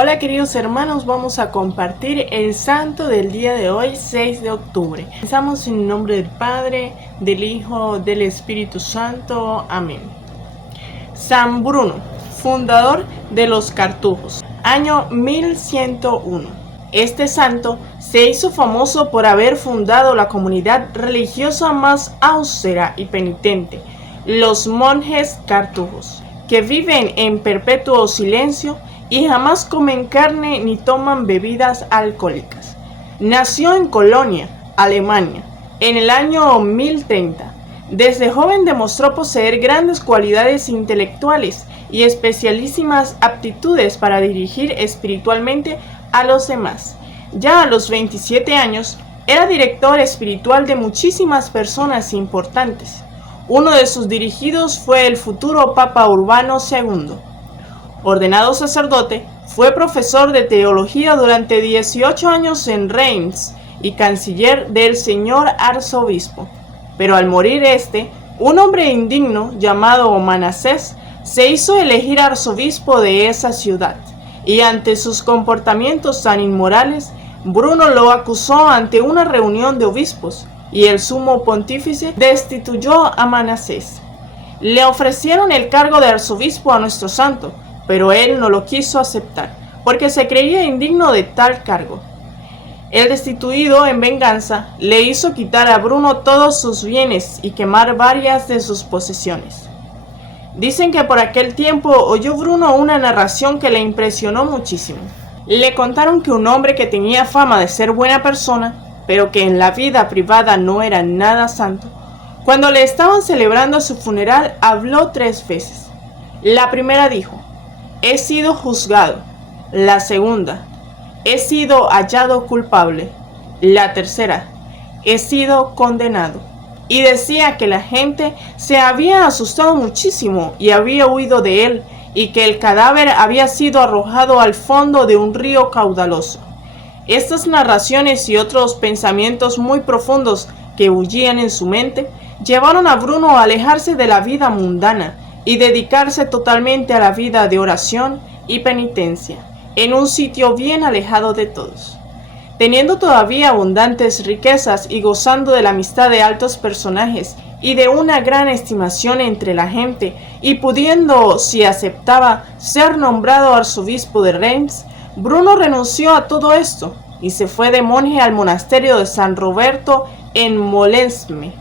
Hola queridos hermanos, vamos a compartir el santo del día de hoy, 6 de octubre. Comenzamos en el nombre del Padre, del Hijo, del Espíritu Santo. Amén. San Bruno, fundador de los cartujos, año 1101. Este santo se hizo famoso por haber fundado la comunidad religiosa más austera y penitente, los monjes cartujos, que viven en perpetuo silencio y jamás comen carne ni toman bebidas alcohólicas. Nació en Colonia, Alemania, en el año 1030. Desde joven demostró poseer grandes cualidades intelectuales y especialísimas aptitudes para dirigir espiritualmente a los demás. Ya a los 27 años, era director espiritual de muchísimas personas importantes. Uno de sus dirigidos fue el futuro Papa Urbano II. Ordenado sacerdote, fue profesor de teología durante 18 años en Reims y canciller del señor arzobispo. Pero al morir un hombre indigno llamado Manasés se hizo elegir arzobispo de esa ciudad, y ante sus comportamientos tan inmorales, Bruno lo acusó ante una reunión de obispos, y el sumo pontífice destituyó a Manasés. Le ofrecieron el cargo de arzobispo a nuestro santo, pero él no lo quiso aceptar, porque se creía indigno de tal cargo. El destituido, en venganza, le hizo quitar a Bruno todos sus bienes y quemar varias de sus posesiones. Dicen que por aquel tiempo oyó Bruno una narración que le impresionó muchísimo. Le contaron que un hombre que tenía fama de ser buena persona, pero que en la vida privada no era nada santo, cuando le estaban celebrando su funeral, habló 3 veces. La primera dijo: he sido juzgado. La segunda: he sido hallado culpable. La tercera: he sido condenado. Y decía que la gente se había asustado muchísimo y había huido de él, y que el cadáver había sido arrojado al fondo de un río caudaloso. Estas narraciones y otros pensamientos muy profundos que bullían en su mente llevaron a Bruno a alejarse de la vida mundana y dedicarse totalmente a la vida de oración y penitencia, en un sitio bien alejado de todos. Teniendo todavía abundantes riquezas y gozando de la amistad de altos personajes y de una gran estimación entre la gente, y pudiendo, si aceptaba, ser nombrado arzobispo de Reims, Bruno renunció a todo esto y se fue de monje al monasterio de San Roberto en Molesme.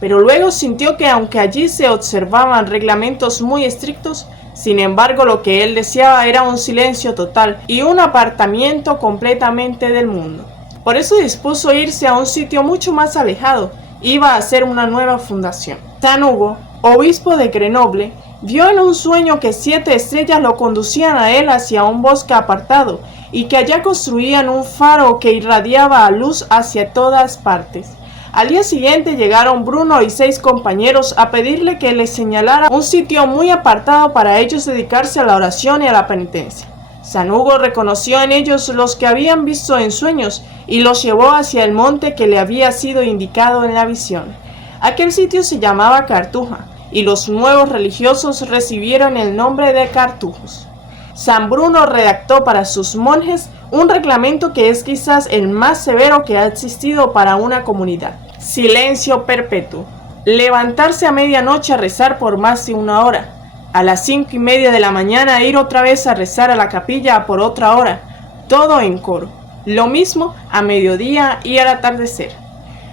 Pero luego sintió que aunque allí se observaban reglamentos muy estrictos, sin embargo lo que él deseaba era un silencio total y un apartamiento completamente del mundo. Por eso dispuso irse a un sitio mucho más alejado. Iba a hacer una nueva fundación. San Hugo, obispo de Grenoble, vio en un sueño que 7 estrellas lo conducían a él hacia un bosque apartado y que allá construían un faro que irradiaba luz hacia todas partes. Al día siguiente llegaron Bruno y 6 compañeros a pedirle que les señalara un sitio muy apartado para ellos dedicarse a la oración y a la penitencia. San Hugo reconoció en ellos los que habían visto en sueños y los llevó hacia el monte que le había sido indicado en la visión. Aquel sitio se llamaba Cartuja, y los nuevos religiosos recibieron el nombre de cartujos. San Bruno redactó para sus monjes un reglamento que es quizás el más severo que ha existido para una comunidad. Silencio perpetuo. Levantarse a medianoche a rezar por más de 1 hora. A las 5:30 de la mañana ir otra vez a rezar a la capilla por otra hora. Todo en coro. Lo mismo a mediodía y al atardecer.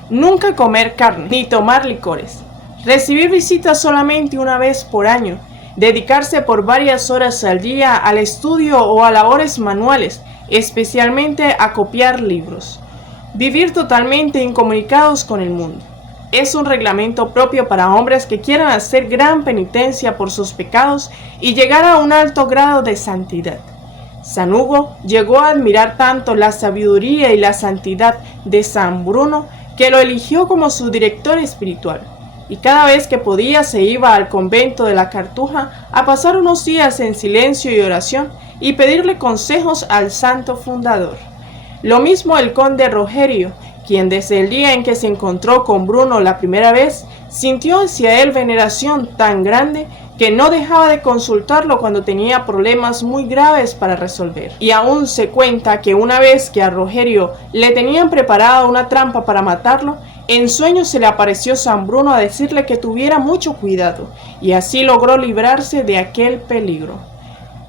Nunca comer carne, ni tomar licores. Recibir visitas solamente 1 vez por año. Dedicarse por varias horas al día al estudio o a labores manuales, especialmente a copiar libros. Vivir totalmente incomunicados con el mundo. Es un reglamento propio para hombres que quieran hacer gran penitencia por sus pecados y llegar a un alto grado de santidad. San Hugo llegó a admirar tanto la sabiduría y la santidad de San Bruno que lo eligió como su director espiritual. Y cada vez que podía se iba al convento de la Cartuja a pasar unos días en silencio y oración y pedirle consejos al santo fundador. Lo mismo el conde Rogerio, quien desde el día en que se encontró con Bruno la primera vez, sintió hacia él veneración tan grande que no dejaba de consultarlo cuando tenía problemas muy graves para resolver. Y aún se cuenta que una vez que a Rogerio le tenían preparada una trampa para matarlo, en sueños se le apareció San Bruno a decirle que tuviera mucho cuidado, y así logró librarse de aquel peligro.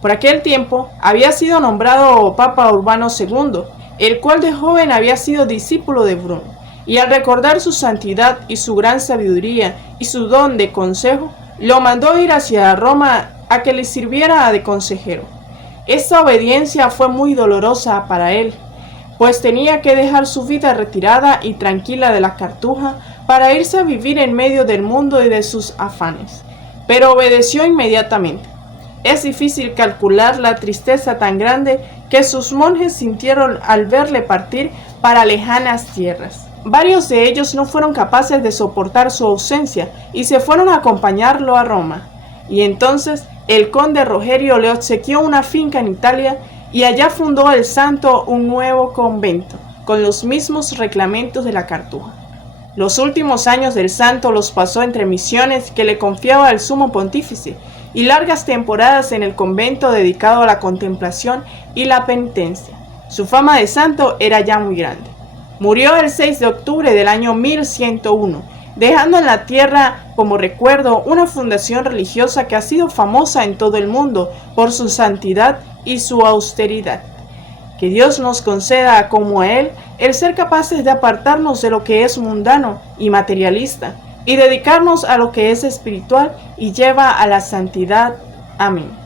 Por aquel tiempo había sido nombrado Papa Urbano II, el cual de joven había sido discípulo de Bruno, y al recordar su santidad y su gran sabiduría y su don de consejo, lo mandó ir hacia Roma a que le sirviera de consejero. Esta obediencia fue muy dolorosa para él, pues tenía que dejar su vida retirada y tranquila de la Cartuja para irse a vivir en medio del mundo y de sus afanes, pero obedeció inmediatamente. Es difícil calcular la tristeza tan grande que sus monjes sintieron al verle partir para lejanas tierras. Varios de ellos no fueron capaces de soportar su ausencia y se fueron a acompañarlo a Roma. Y entonces el conde Rogerio le obsequió una finca en Italia y allá fundó el santo un nuevo convento, con los mismos reglamentos de la Cartuja. Los últimos años del santo los pasó entre misiones que le confiaba el sumo pontífice y largas temporadas en el convento dedicado a la contemplación y la penitencia. Su fama de santo era ya muy grande. Murió el 6 de octubre del año 1101, dejando en la tierra como recuerdo una fundación religiosa que ha sido famosa en todo el mundo por su santidad y su austeridad. Que Dios nos conceda, como a Él, el ser capaces de apartarnos de lo que es mundano y materialista, y dedicarnos a lo que es espiritual y lleva a la santidad. Amén.